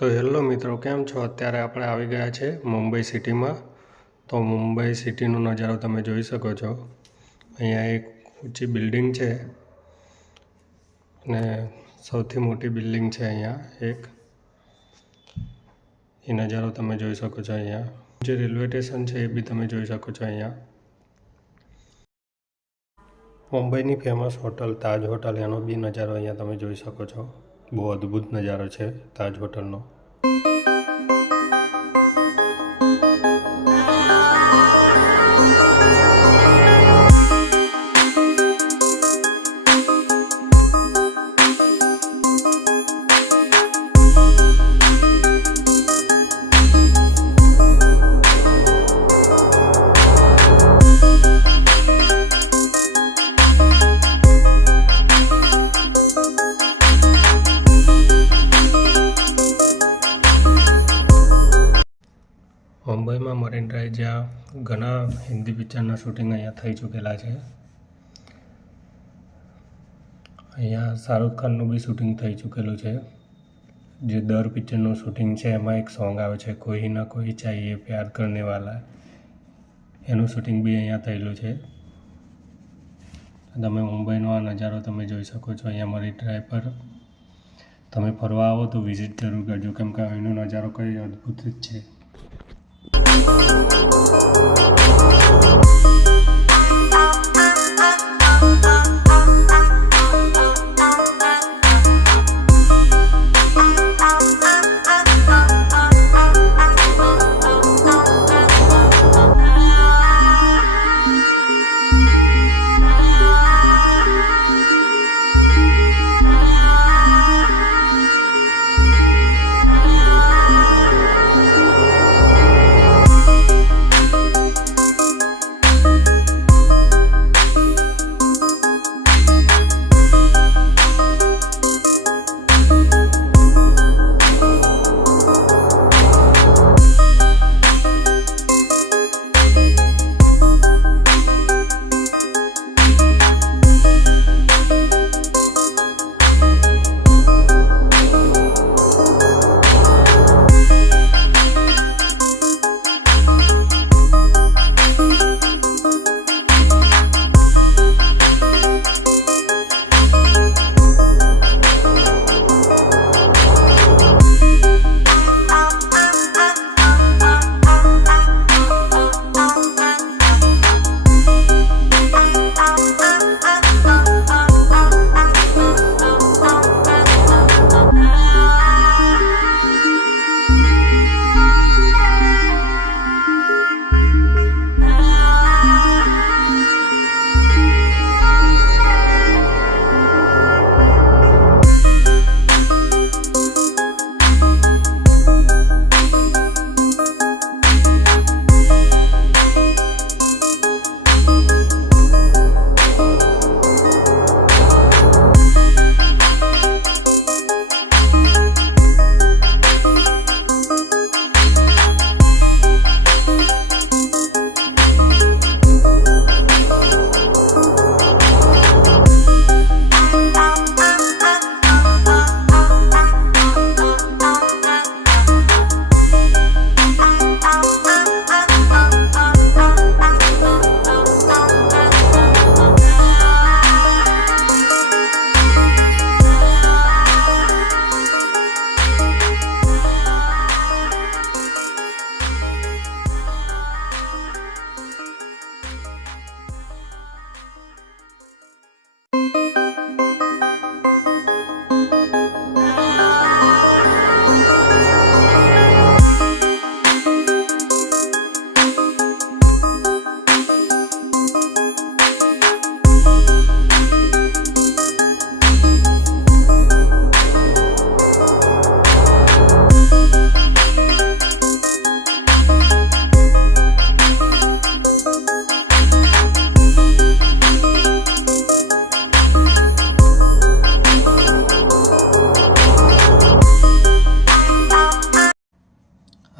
તો હેલો મિત્રો, કેમ છો? અત્યારે આપણે આવી ગયા છે મુંબઈ સિટીમાં. તો મુંબઈ સિટીનો નજારો તમે જોઈ શકો છો. અહીંયા એક ઊંચી બિલ્ડિંગ છે અને સૌથી મોટી બિલ્ડિંગ છે અહીંયા એક. એ નજારો તમે જોઈ શકો છો અહીંયા. જે રેલવે સ્ટેશન છે એ બી તમે જોઈ શકો છો અહીંયા. મુંબઈની ફેમસ હોટલ તાજ હોટલ, એનો બી નજારો અહીંયા તમે જોઈ શકો છો. બહુ અદ્ભુત નજારો છે તાજ હોટલનો. મુંબઈમાં મરીન ડ્રાઈવ, જ્યાં ઘણા હિન્દી પિક્ચરના શૂટિંગ અહીંયા થઈ ચૂકેલા છે. અહીંયા શાહરુખ ખાનનું બી શૂટિંગ થઈ ચૂકેલું છે. જે દર પિક્ચરનું શૂટિંગ છે એમાં એક સોંગ આવે છે, કોઈ ના કોઈ ચાહીએ પ્યાર કરને વાલા, એનું શૂટિંગ બી અહીંયા થયેલું છે. તમે મુંબઈનો આ નજારો તમે જોઈ શકો છો. અહીંયા મરીન ડ્રાઈવ પર તમે ફરવા આવો તો વિઝિટ જરૂર કરજો, કેમ કે અહીંનો નજારો કંઈ અદ્ભુત જ છે.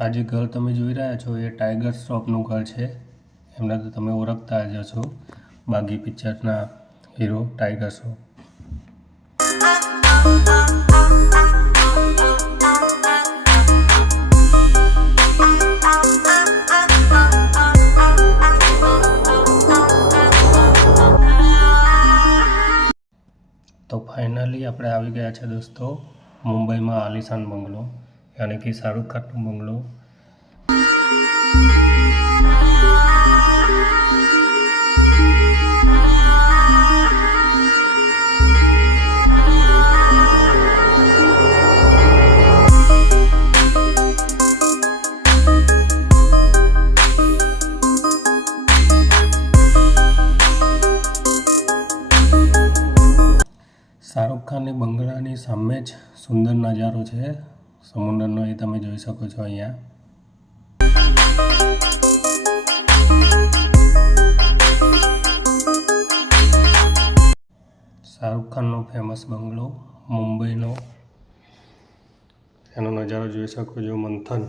આ જે ઘર તમે જોઈ રહ્યા છો એ ટાઈગર શ્રોફનું ઘર છે. એમને તો તમે ઓળખતા જ હશો, બાગી પિક્ચરના હીરો ટાઈગર શ્રોફ. આપણે આવી ગયા છે દોસ્તો મુંબઈમાં આલિશાન બંગલો, યાની કે શાહરુખ ખાનનો બંગલો. શાહરુખ ખાનની બંગલાની સામે જ સુંદર નજારો છે સમુદ્રનો, એ તમે જોઈ શકો છો અહીંયા. શાહરુખ ખાનનો ફેમસ બંગલો મુંબઈનો, એનો નજારો જોઈ શકો છો. મંથન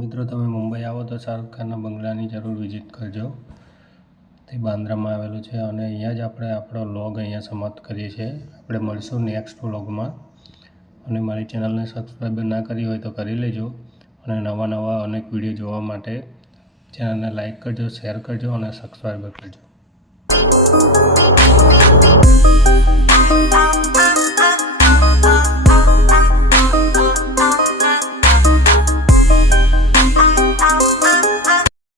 મિત્રો, તમે મુંબઈ આવો તો શાહરુખ ખાનના બંગલાની જરૂર વિઝિટ કરજો. તે બાંદ્રામાં આવેલું છે અને અહીંયા જ આપણે આપણો વ્લોગ અહીંયા સમાપ્ત કરીએ છીએ. આપણે મળીશું નેક્સ્ટ વ્લોગમાં. અને મારી ચેનલને સબસ્ક્રાઈબ ના કરી હોય તો કરી લેજો. અને નવા અનેક વિડીયો જોવા માટે ચેનલને લાઈક કરજો, શેર કરજો અને સબસ્ક્રાઈબ કરજો.